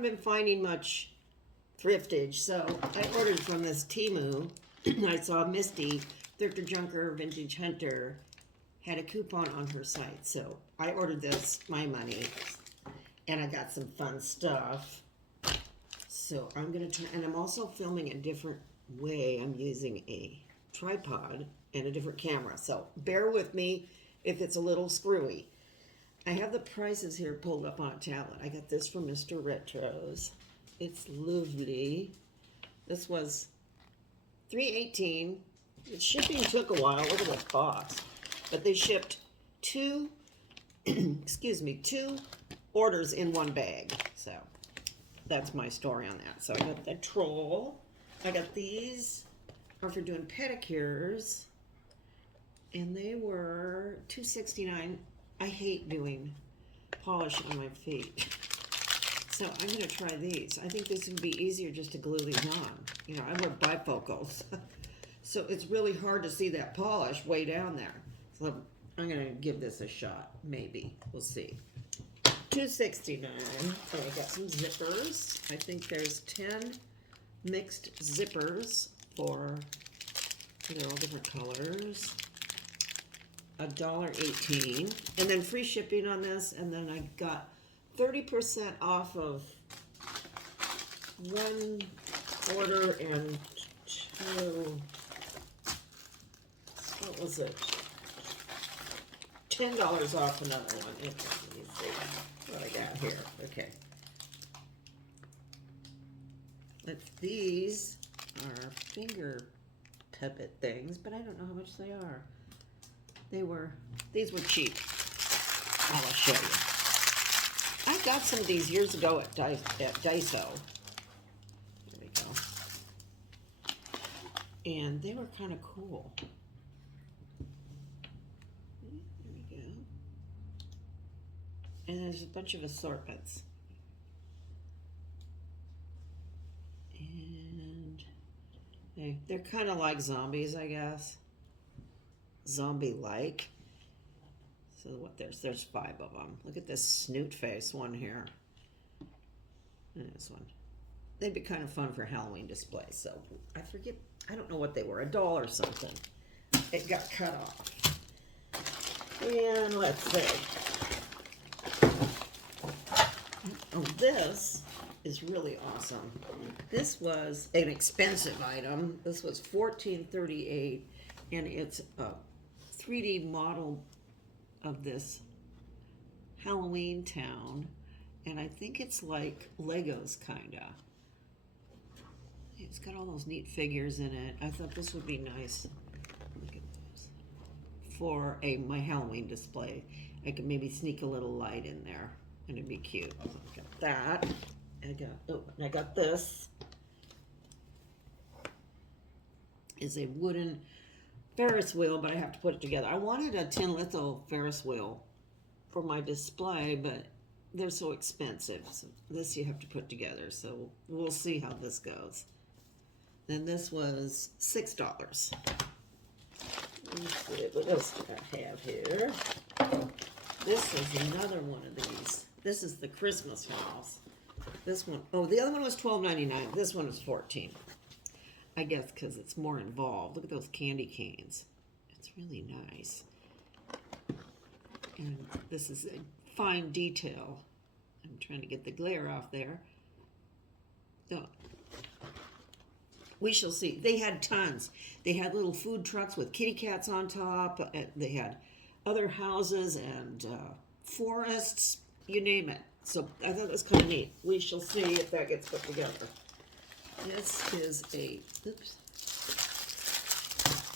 haven't been finding much thriftage, so I ordered from this Temu. I saw Misty, Thrifter Junker, Vintage Hunter, had a coupon on her site, so I ordered this, my money, and I got some fun stuff. So I'm gonna try, and I'm also filming a different way. I'm using a tripod and a different camera, so bear with me if it's a little screwy. I have the prices here pulled up on a tablet. I got this from Mr. RETROS. It's lovely. This was $3.18. The shipping took a while. Look at this box. But they shipped two, excuse me, 2 orders in one bag. So that's my story on that. So I got the troll. I got these are for doing pedicures. And they were $2.69. I hate doing polish on my feet. So I'm going to try these. I think this would be easier just to glue these on. You know, I wear bifocals. So it's really hard to see that polish way down there. So I'm going to give this a shot. Maybe. We'll see. $2.69. And I got some zippers. I think there's 10 mixed zippers for, they're all different colors. $1.18, and then free shipping on this, and then I got 30% off of one order and 2, what was it? $10 off another one. Okay, let me see what I got here. Okay. These are finger puppet things, but I don't know how much they are. These were cheap. I'll show you. I got some of these years ago at Daiso. There we go. And they were kind of cool. There we go. And there's a bunch of assortments. And they're kind of like zombies, I guess. Zombie-like. So what? There's 5 of them. Look at this snoot face one here. And this one. They'd be kind of fun for Halloween display. So I forget. I don't know what they were. $1 something. It got cut off. And let's see. Oh, this is really awesome. This was an expensive item. This was $14.38, and it's a 3D model of this Halloween town, and I think it's like Legos kinda. It's got all those neat figures in it. I thought this would be nice. Look at those. For my Halloween display. I could maybe sneak a little light in there and it'd be cute. So I got that. I got this. Is a wooden Ferris wheel, but I have to put it together. I wanted a tin litho Ferris wheel for my display, but they're so expensive. So this you have to put together. So we'll see how this goes. Then this was $6. Let's see what else do I have here. This is another one of these. This is the Christmas house. This one, oh, the other one was $12.99. This one is $14. I guess because it's more involved. Look at those candy canes. It's really nice. And this is a fine detail. I'm trying to get the glare off there. So, we shall see. They had tons. They had little food trucks with kitty cats on top. They had other houses and forests, you name it. So I thought it was kind of neat. We shall see if that gets put together. This is a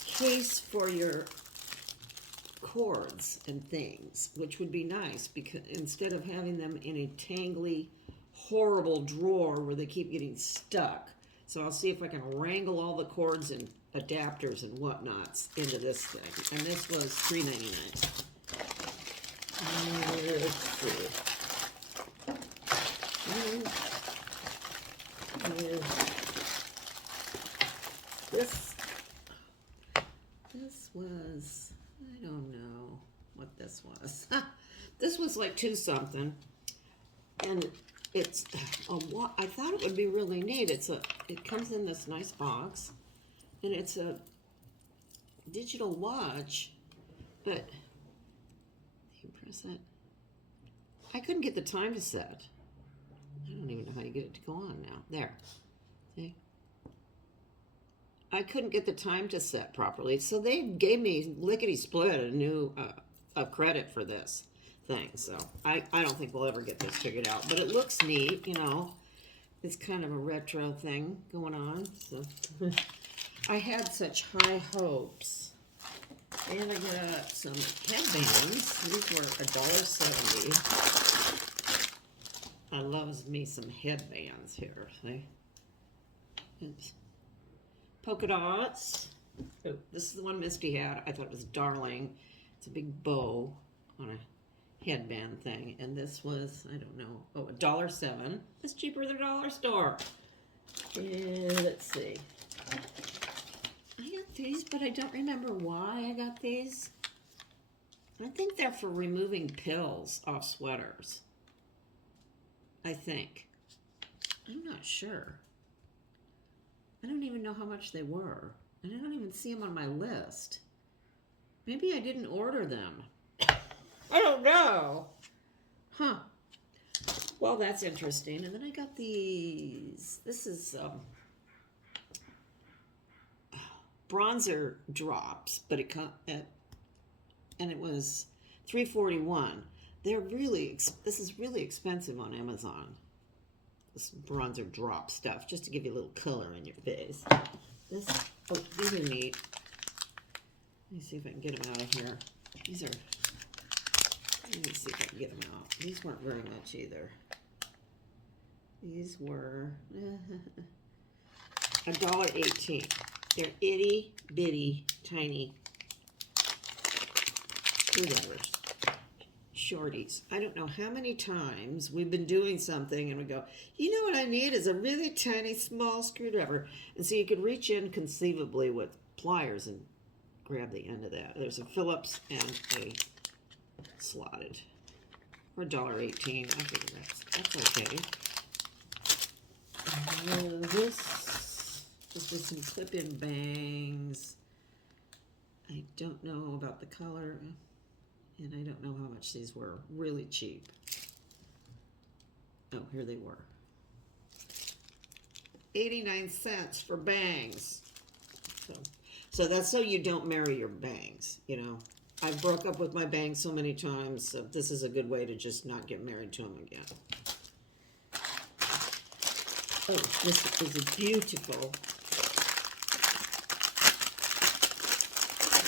case for your cords and things, which would be nice because instead of having them in a tangly, horrible drawer where they keep getting stuck. So I'll see if I can wrangle all the cords and adapters and whatnots into this thing. And this was $3.99. Let's see. This was, I don't know what this was. This was like $2 something. And it's I thought it would be really neat. It comes in this nice box, and it's a digital watch, but you press it. I couldn't get the time to set. I don't even know how you get it to go on now. There. See? I couldn't get the time to set properly, so they gave me lickety-split a new a credit for this thing. So I don't think we'll ever get this figured out, but it looks neat, you know. It's kind of a retro thing going on. So I had such high hopes. And I got some headbands. These were $1.70. I love me some headbands here. See? It's polka dots. Oh, this is the one Misty had. I thought it was darling. It's a big bow on a headband thing. And this was, I don't know, oh, $1.07. It's cheaper than a dollar store. And let's see. I got these, but I don't remember why I got these. I think they're for removing pills off sweaters. I think. I'm not sure. I don't even know how much they were. And I don't even see them on my list. Maybe I didn't order them. I don't know. Huh. Well, that's interesting. And then I got these. This is bronzer drops, but it and it was $3.41. They're really, this is really expensive on Amazon. This bronzer drop stuff, just to give you a little color in your face. This, oh, these are neat. Let me see if I can get them out of here. These are, let me see if I can get them out. These weren't very much either. These were $1.18. They're itty bitty tiny screwdrivers. Shorties. I don't know how many times we've been doing something and we go, you know what I need is a really tiny small screwdriver. And so you could reach in conceivably with pliers and grab the end of that. There's a Phillips and a slotted for $1.18. I figure that's okay. This is some clip-in bangs. I don't know about the color, and I don't know how much these were. Really cheap. Oh, here they were. 89 cents for bangs. So that's so you don't marry your bangs, you know. I broke up with my bangs so many times, so this is a good way to just not get married to them again. Oh, this is a beautiful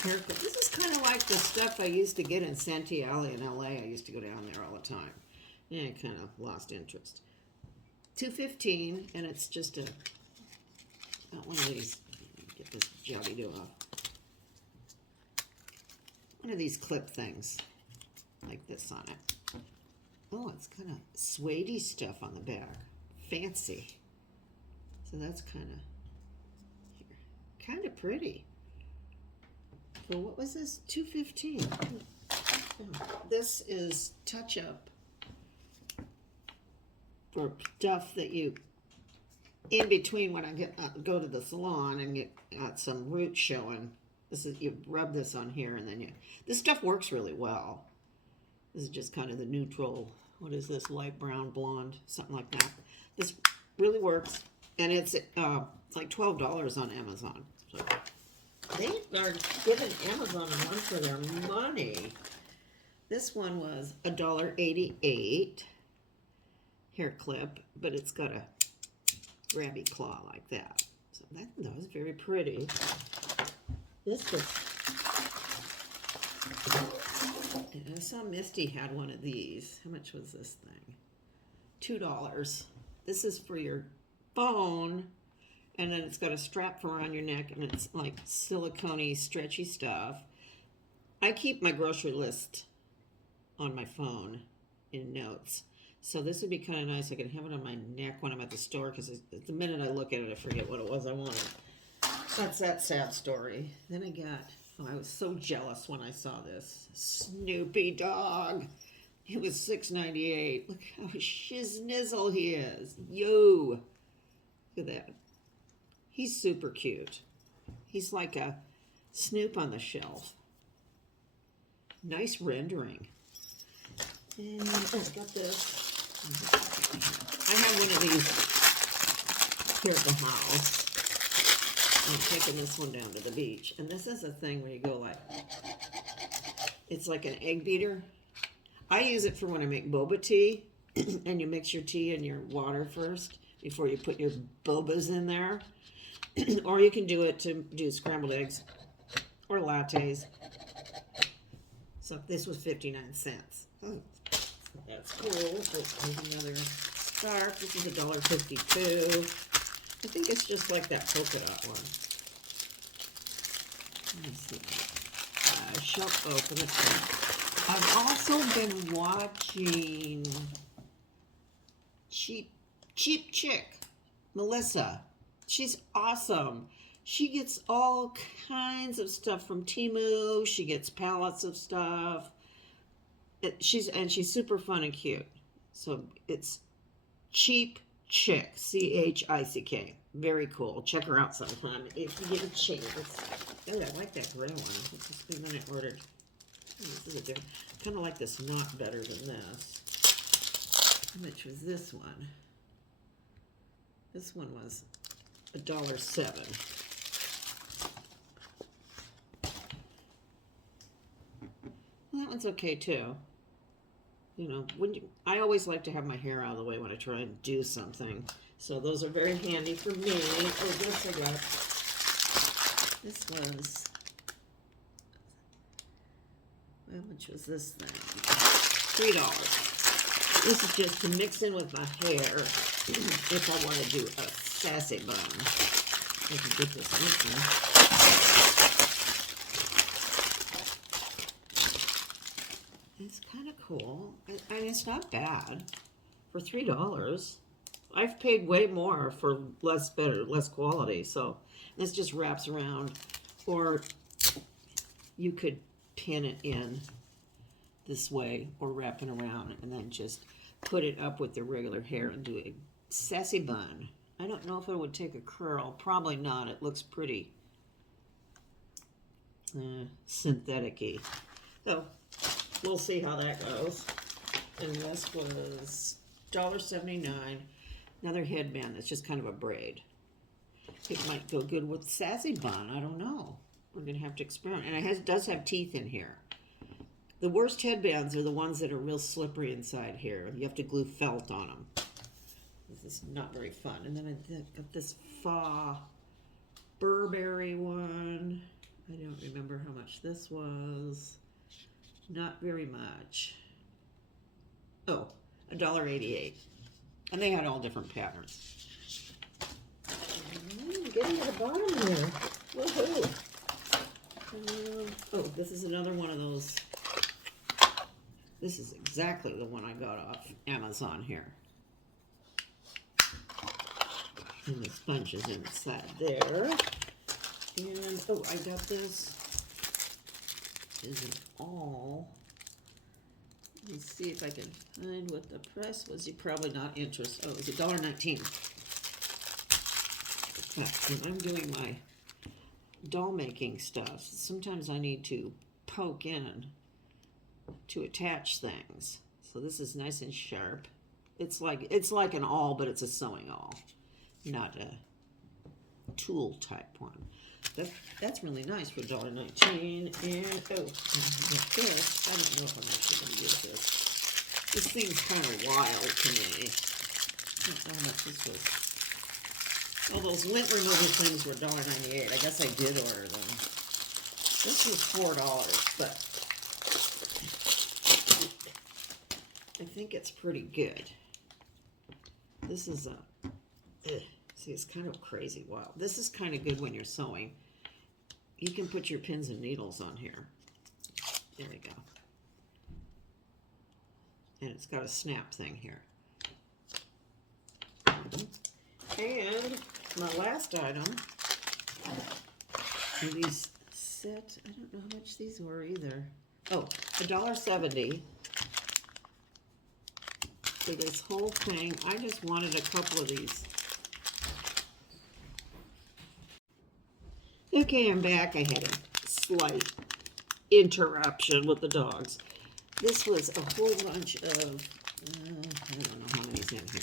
haircut. This is kind of like the stuff I used to get in Santee Alley in LA. I used to go down there all the time. Yeah, I kind of lost interest. $2.15, and it's just not one of these. Get this jobby-do off. One of these clip things, like this on it. Oh, it's kind of suede-y stuff on the back. Fancy. So that's kind of pretty. So what was this? $2.15. This is touch-up for stuff that you, in between when I go to the salon and get some roots showing. This is, you rub this on here and then this stuff works really well. This is just kind of the neutral, what is this, light brown, blonde, something like that. This really works, and it's like $12 on Amazon. So they are giving Amazon a run for their money. This one was $1.88 hair clip, but it's got a grabby claw like that. So that was very pretty. This was, I saw Misty had one of these. How much was this thing? $2. This is for your phone, and then it's got a strap for around your neck, and it's like silicone-y, stretchy stuff. I keep my grocery list on my phone in notes. So this would be kind of nice. I can have it on my neck when I'm at the store, because the minute I look at it, I forget what it was I wanted. That's that sad story. Then I got, I was so jealous when I saw this Snoopy dog. It was $6.98. Look how shiznizzle he is. Yo! Look at that. He's super cute. He's like a Snoop on the shelf. Nice rendering. And oh, I got this. I have one of these here at the house. I'm taking this one down to the beach. And this is a thing where you go like, it's like an egg beater. I use it for when I make boba tea. And you mix your tea in your water first before you put your bobas in there. Or you can do it to do scrambled eggs or lattes. So this was 59 cents. Oh, that's cool. So here's another scarf. This is $1.52. I think it's just like that polka dot one. Let me see. Shelf open it. I've also been watching Cheap Chick, Melissa. She's awesome. She gets all kinds of stuff from Temu. She gets pallets of stuff. She's super fun and cute. So it's Cheap Chick, CHICK. Very cool. Check her out sometime if you get a chance. Oh, I like that gray one. This is the one I ordered. This is a different. Kind of like this knot better than this. How much was this one? This one was $1.07. Well, that one's okay too. You know, I always like to have my hair out of the way when I try and do something. So those are very handy for me. Oh, this I got. This was, how much was this thing? $3. This is just to mix in with my hair if I want to do a sassy bun. I can get this mixing. It's kind of cool. I mean, it's not bad for $3. I've paid way more for less quality. So this just wraps around, or you could pin it in this way or wrap it around and then just put it up with the regular hair and do a sassy bun. I don't know if it would take a curl. Probably not. It looks pretty synthetic-y. So we'll see how that goes. And this was $1.79. Another headband that's just kind of a braid. It might go good with sassy bun. I don't know. We're going to have to experiment. And it does have teeth in here. The worst headbands are the ones that are real slippery inside here. You have to glue felt on them. This is not very fun. And then I got this Burberry one. I don't remember how much this was. Not very much. Oh, $1.88. And they had all different patterns. Getting to the bottom here. Woohoo! Oh, this is another one of those. This is exactly the one I got off Amazon here. And the sponge is inside there. And, oh, I got this. Is it all? Let me see if I can find what the price was. You're probably not interested. Oh, it was $1.19. But when I'm doing my doll making stuff, sometimes I need to poke in to attach things. So this is nice and sharp. It's like an awl, but it's a sewing awl, not a tool type one. That's really nice for $1.19. And oh, this, I don't know if I'm actually going to use this. This seems kind of wild to me. I don't know how much this was. Oh, those lint remover things were $1.98. I guess I did order them. This was $4, but I think it's pretty good. This is see, it's kind of crazy wild. This is kind of good when you're sewing. You can put your pins and needles on here. There we go. And it's got a snap thing here. And my last item are these set. I don't know how much these were either. Oh, $1.70. for this whole thing. I just wanted a couple of these. Okay, I'm back. I had a slight interruption with the dogs. This was a whole bunch of, I don't know how many's in here.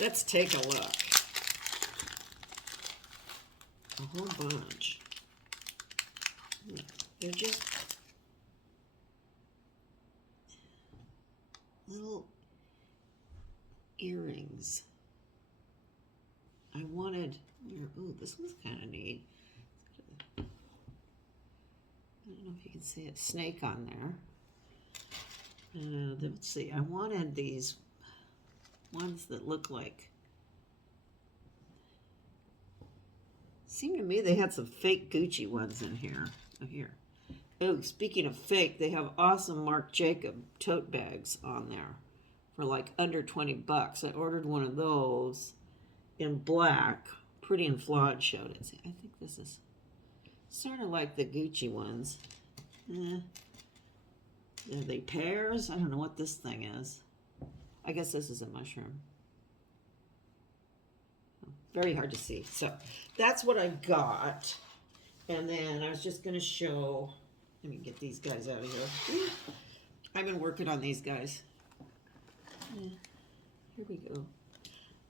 Let's take a look. A whole bunch. They're just little earrings. I wanted, ooh, this one's kind of neat. I don't know if you can see a snake on there. Let's see, I wanted these ones that look like, seemed to me they had some fake Gucci ones in here. Oh, here. Oh, speaking of fake, they have awesome Marc Jacob tote bags on there for like under 20 bucks. I ordered one of those in black. Pretty and Flawed showed it. See, I think this is sort of like the Gucci ones. Are they pears? I don't know what this thing is. I guess this is a mushroom. Very hard to see. So that's what I got. And then I was just going to show, let me get these guys out of here. I've been working on these guys. Here we go.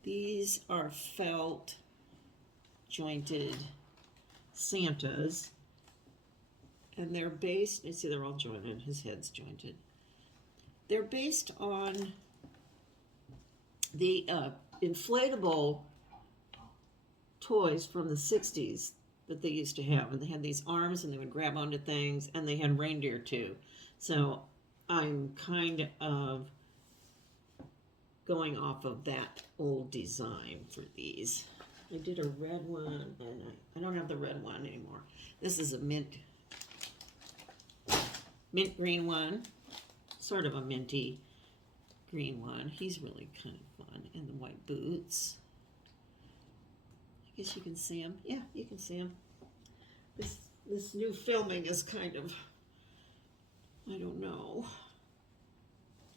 These are felt jointed Santas. And they're based, you see they're all jointed, his head's jointed. They're based on the inflatable toys from the 60s that they used to have. And they had these arms and they would grab onto things, and they had reindeer too. So I'm kind of going off of that old design for these. I did a red one, and I don't have the red one anymore. This is a mint green one, sort of a minty green one. He's really kind of fun. And the white boots. I guess you can see him. Yeah, you can see him. This new filming is kind of, I don't know.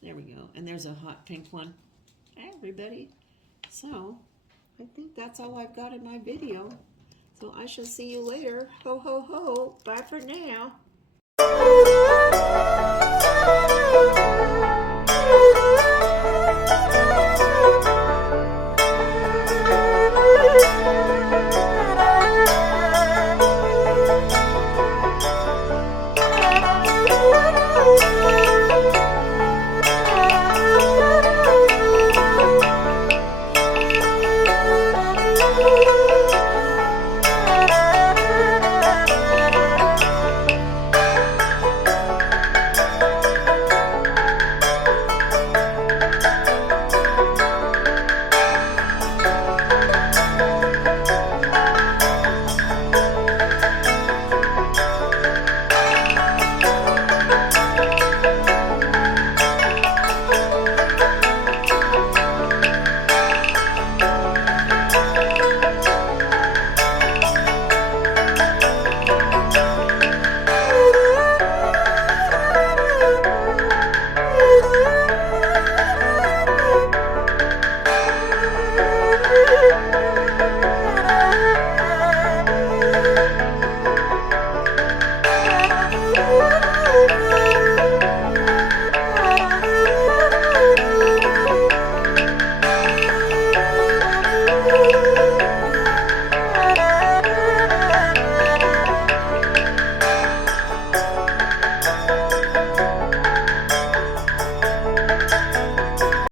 There we go. And there's a hot pink one. Hi, everybody. So, I think that's all I've got in my video. So I shall see you later. Ho, ho, ho. Bye for now.